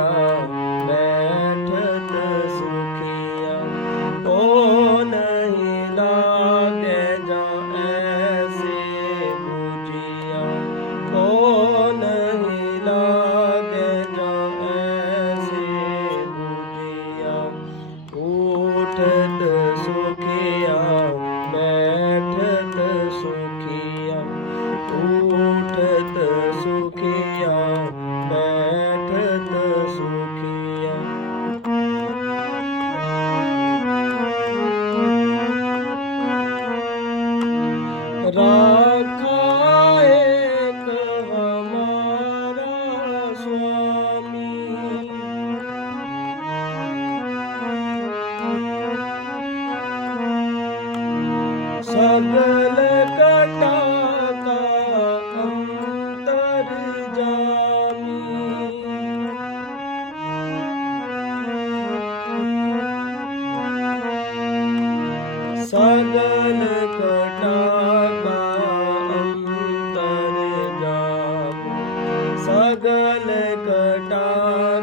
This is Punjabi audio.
ਸੁਖੀਆ, ਬੈਠਤ ਸੁਖੀਆ। ਕੋ ਨਹੀਂ ਲਾਗੇ ਜਾ ਐਸੇ ਬੁਝਿਆ। ਕੋ ਨਹੀਂ ਲਾਗੇ ਜਾ ਐਸੇ ਬੁਝਿਆ। ਉਠਤ ਸੁਖੀਆ, ਬੈਠਤ ਸੁਖੀਆ। ਉਠਤ ਸਗਲ ਕਟਾ ਕਾ ਅੰਤਰ ਜਾਮੀ ਸਗਲ ਗਲ ਕਟਾ